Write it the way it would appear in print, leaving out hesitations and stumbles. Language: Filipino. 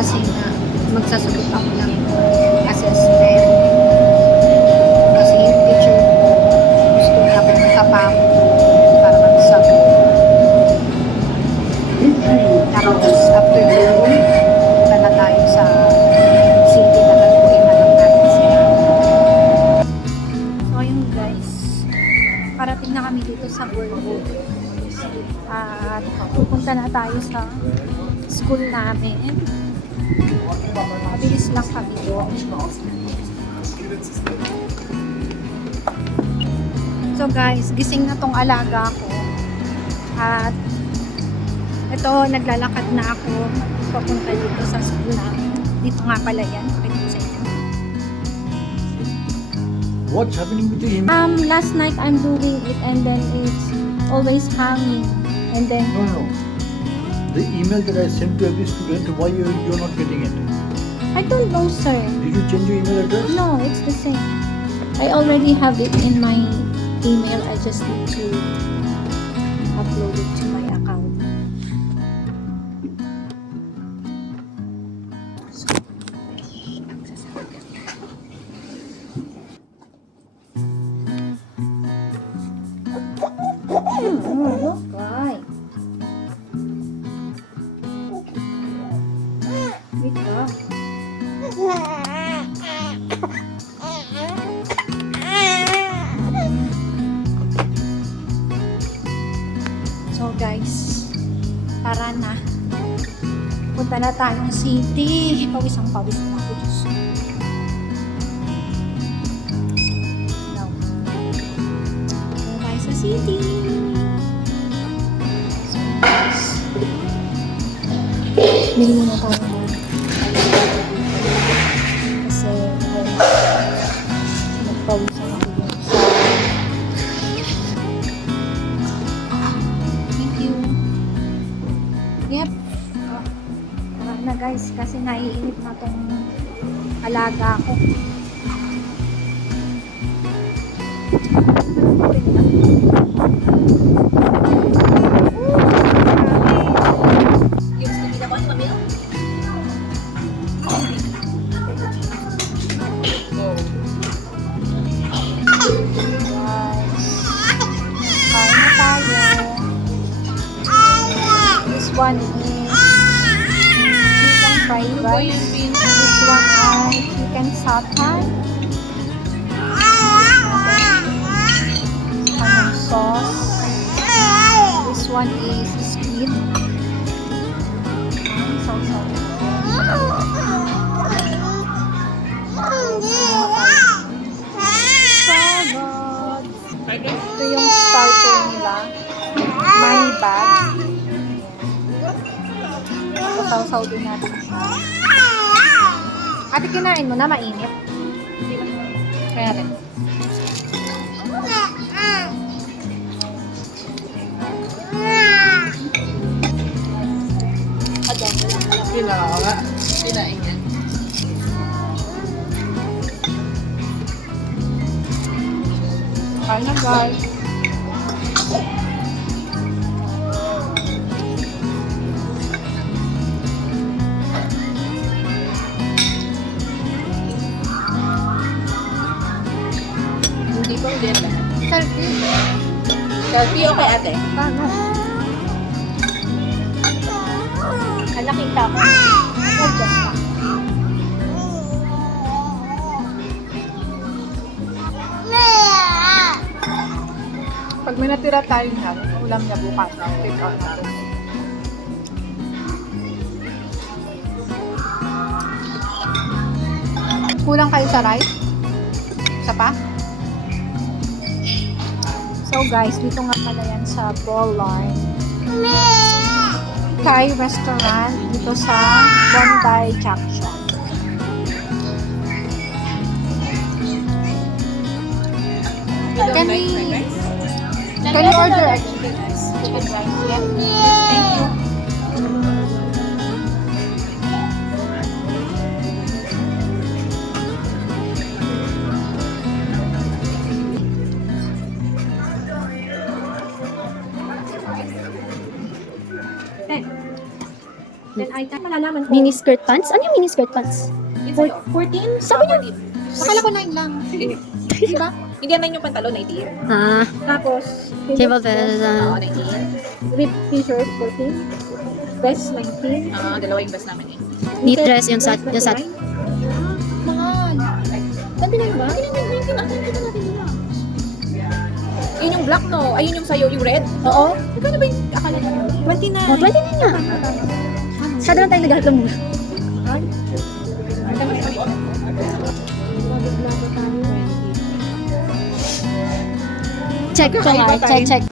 kasi na magsasagot ako ng assessment. Kasi yung teacher ko, gusto niya akong nakapako para magsagot. Tapos, after doon, punta na tayo sa city na nagpuin na lang natin sila. So, ayun guys, parating na kami dito sa Burwood. At pupunta na tayo sa school namin. Mabilis lang kami doon. So guys, gising na tong alaga ko. At ito, naglalakad na ako papunta dito sa school namin. Dito nga pala yan. Pakita sa inyo. What's happening with the email? Last night I'm doing it and then it's always hanging. And then No. The email that I sent to every student, why you're not getting it? I don't know, sir. Did you change your email address? No, it's the same. I already have it in my email. I just need to upload it to my account. Look, right. Wait up. So guys, tara na. Punta na tayong city. Pawisang pawis na ako. Diyos. No. Punta tayo sa city. So guys, bili na tayo ng kasi nagpawisan ako dun sa thank you. Yep. Tara na guys kasi naiinip na tong alaga ko. This one is chicken fried rice. This one is chicken satay. Anong sauce. This one is squid. Salad. Ito yung starter nila. Money bag. Sasaw-saw din natin siya. Ate, kinain mo na mainit? Kaya rin. Kinain niya. Kain na guys. Hindi ko din lahat. Selfie. Selfie okay ate? Paano? Nakita ko. Adjust pa. Pag may natira tayo niyan, ulam niya bukas, take out natin. Kulang kayo sa rice? Isa pa? So guys, dito nga pala yan sa Bullard Thai restaurant dito sa Bondi Junction. Can you order a chicken rice? Chicken rice, yeah? Thank you. Then I item. Malalaman ko. Mini skirt pants? Ano yung mini skirt pants? Yun sa'yo. 14? Sabi niyo. Akala ko 9 lang. Diba? Hindi naman yung pantalon, 19. Ah, Tapos, cable vest. Oo, 19. rib t-shirt, 14. Vest, 19. Dalawa yung best namin eh. Knit dress, yung sa... 29. Mahal. Ganda na yun ba? Yun yung black, no? Ayun yung sa'yo, yung red. Oo. Ikaw na ba yung akala niyo? 29. Oh, 29 nga. Masyado lang tayo naghahat ng mura. Check ko nga. Check.